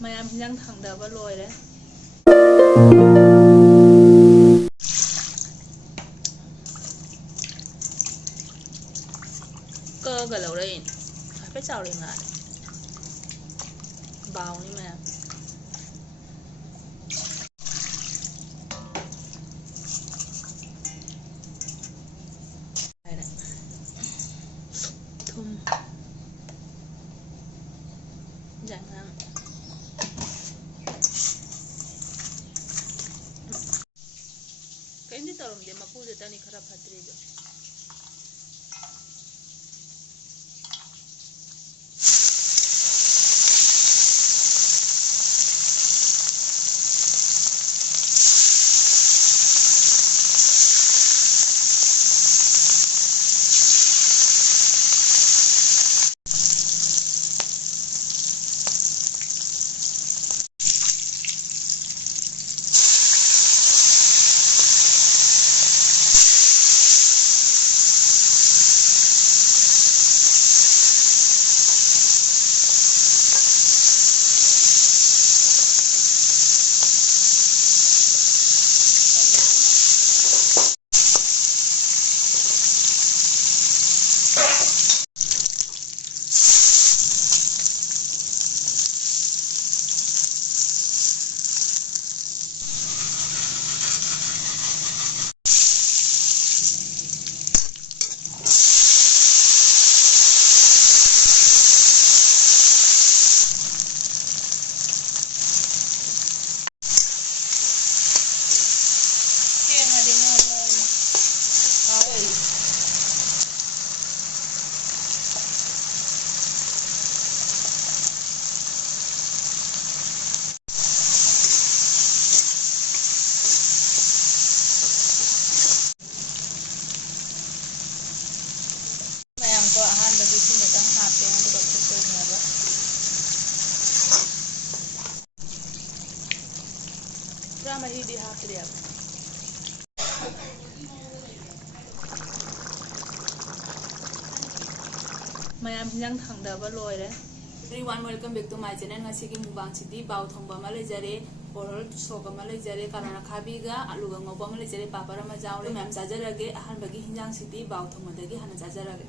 ꯃꯌꯥꯝ ꯍꯤꯟꯖꯥꯡ ꯊꯥꯡꯗꯕ ꯂꯣꯏꯔꯦ꯫ ꯀꯛꯑꯒ ꯂꯧꯔꯛꯏꯅꯦ ꯍꯥꯏꯐꯦꯠ ꯆꯥꯎꯔꯦ ꯉꯥꯜꯂꯦ ꯕꯥꯎꯅꯤ ꯃꯌꯥꯝ꯫ ꯊꯨꯝ ꯌꯥꯏꯉꯪ ꯀꯔꯤꯝꯇ ꯇꯧꯔꯝꯗꯦ ꯃꯀꯨꯗꯨꯗꯅꯤ ꯈꯔ ꯐꯠꯇ꯭ꯔꯤꯗꯣ꯫ ꯃꯌꯥꯝꯀꯣ ꯑꯍꯥꯟꯕꯗꯤ ꯏꯁꯤꯡ ꯈꯤꯇꯪ ꯍꯥꯞꯄꯦ ꯑꯗꯨꯒ ꯐꯨꯠꯇꯣꯏꯅꯦꯕ꯫ ꯄꯨꯔꯥ ꯃꯍꯤꯗꯤ ꯍꯥꯞꯇ꯭ꯔꯦꯕ꯫ ꯃꯌꯥꯝ ꯍꯤꯟꯖꯥꯡ ꯊꯥꯡꯗꯕ ꯂꯣꯏꯔꯦ꯫ Everyone, welcome back to my channel. Ngasigi mukbangsidi baw thongba ama leijare, porol sok ama leijare, kanana khabiga aluga ngoba ama leijare, papara ama jawre ma'am chajarage. Ahanbagi hinjang sidi baw thongmadagi hana chajarage.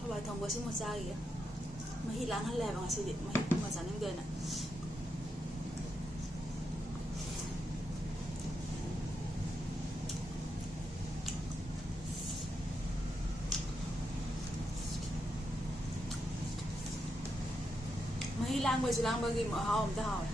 Hawai thongba si mo chagi mahi lang halle ba ngasidi mahi ma chaning dena mahi lang ba silang bagi mo hawam ta hawe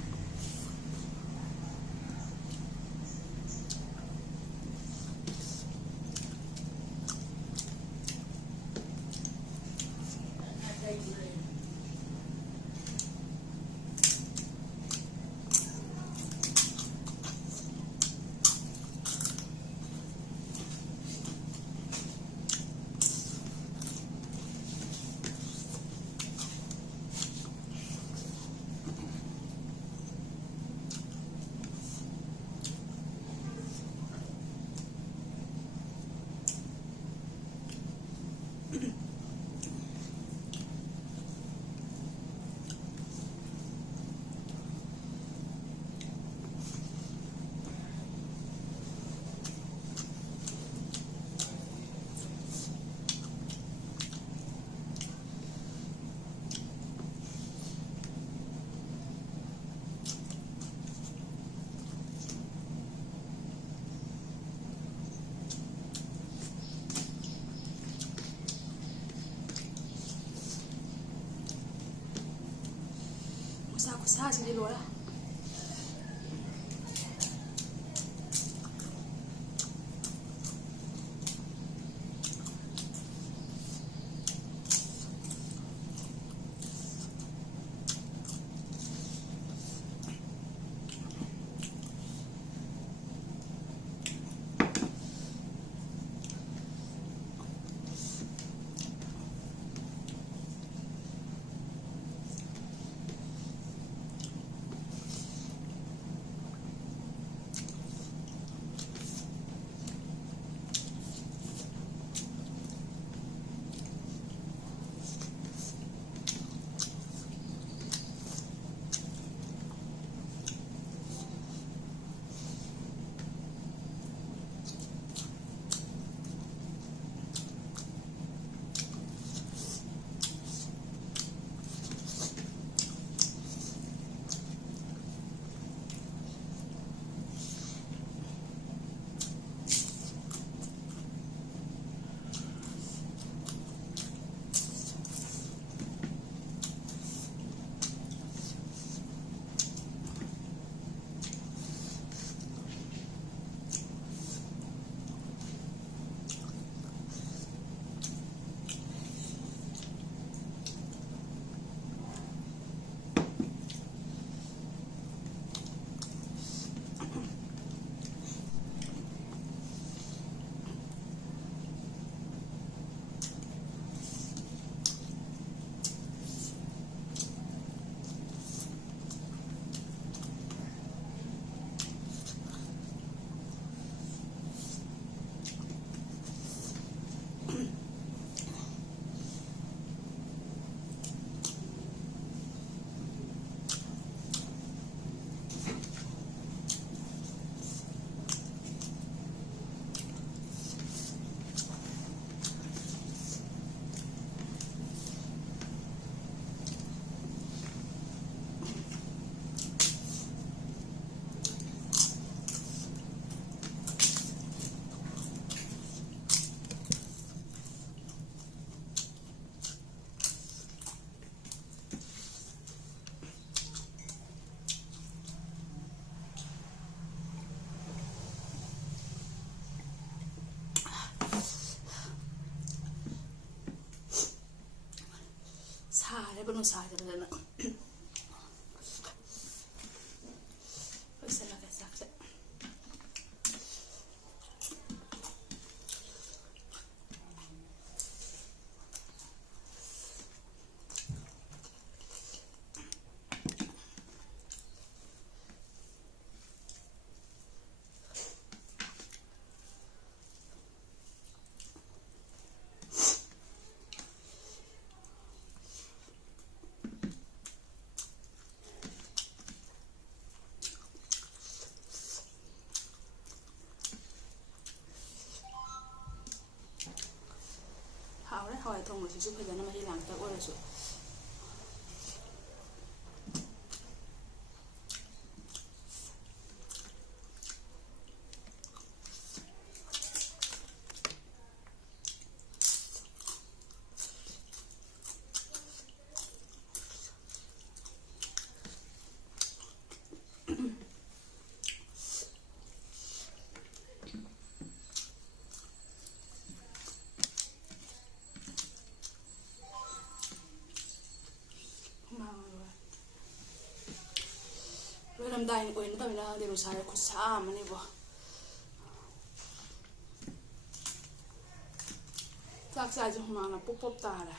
ꯈꯨꯠꯁꯥꯁꯤꯗꯤ ꯂꯣꯏꯔꯦ 사례 번호 사례는 벌써 나갔어. hawai thongꯕꯁꯤꯁꯨ ꯐꯖꯅ ꯃꯍꯤ ꯂꯥꯡꯇꯛ ꯑꯣꯏꯔꯁꯨ ꯂꯣꯏꯔꯝꯗꯥꯏ ꯑꯣꯏꯅ ꯇꯧꯏꯅ ꯈꯪꯗꯦ ꯅꯨꯡꯁꯥꯁꯦ ꯈꯨꯠꯁꯥ ꯑꯃꯅꯦꯕꯣ ꯆꯥꯛ ꯆꯥꯁꯦ ꯍꯨꯃꯥꯡꯅ ꯄꯣꯞ ꯄꯣꯞ ꯇꯥꯔꯦ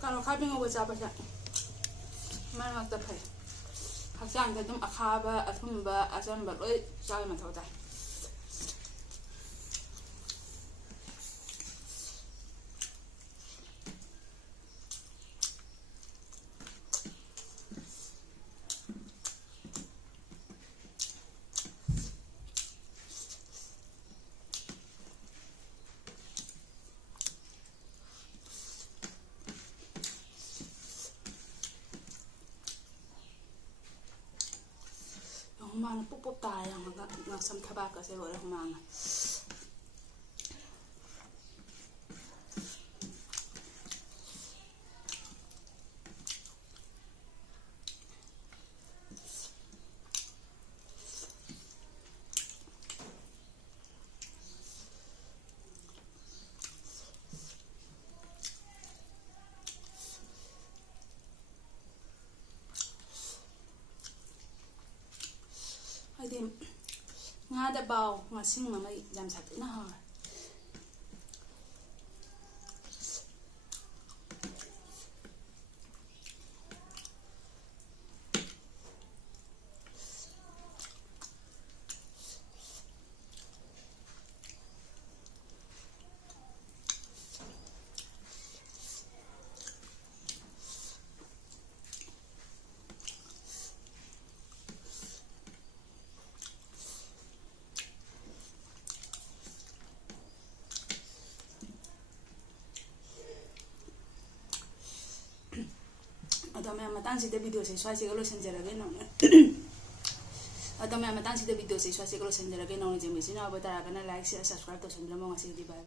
ꯀꯥꯔꯣꯠ ꯑꯈꯥꯕꯤ ꯉꯧꯕ ꯆꯥꯕꯁꯦ ꯃꯔꯛ ꯃꯔꯛꯇ ꯐꯩ ꯍꯛꯆꯥꯡꯗ ꯑꯗꯨꯝ ꯑꯈꯥꯕ ꯑꯊꯨꯝꯕ ꯑꯆꯝꯕ ꯂꯣꯏ ꯆꯥꯕ ꯃꯊꯧ ꯇꯥꯏ humaana pop pop tayo ng sam thaba kasi wala humana thì nga đã bao nga sinh mà mày làm sạch nó hả Atau मैं मतंग सीधे वीडियो से स्वास्थ्य को लोशन जरागे ना atau मैं मतंग सीधे वीडियो से स्वास्थ्य को लोशन जरागे ना उन्हें जमीसी ना अब तारा करना लाइक शेयर सब्सक्राइब तो सुन लो मंगा सीधी बाय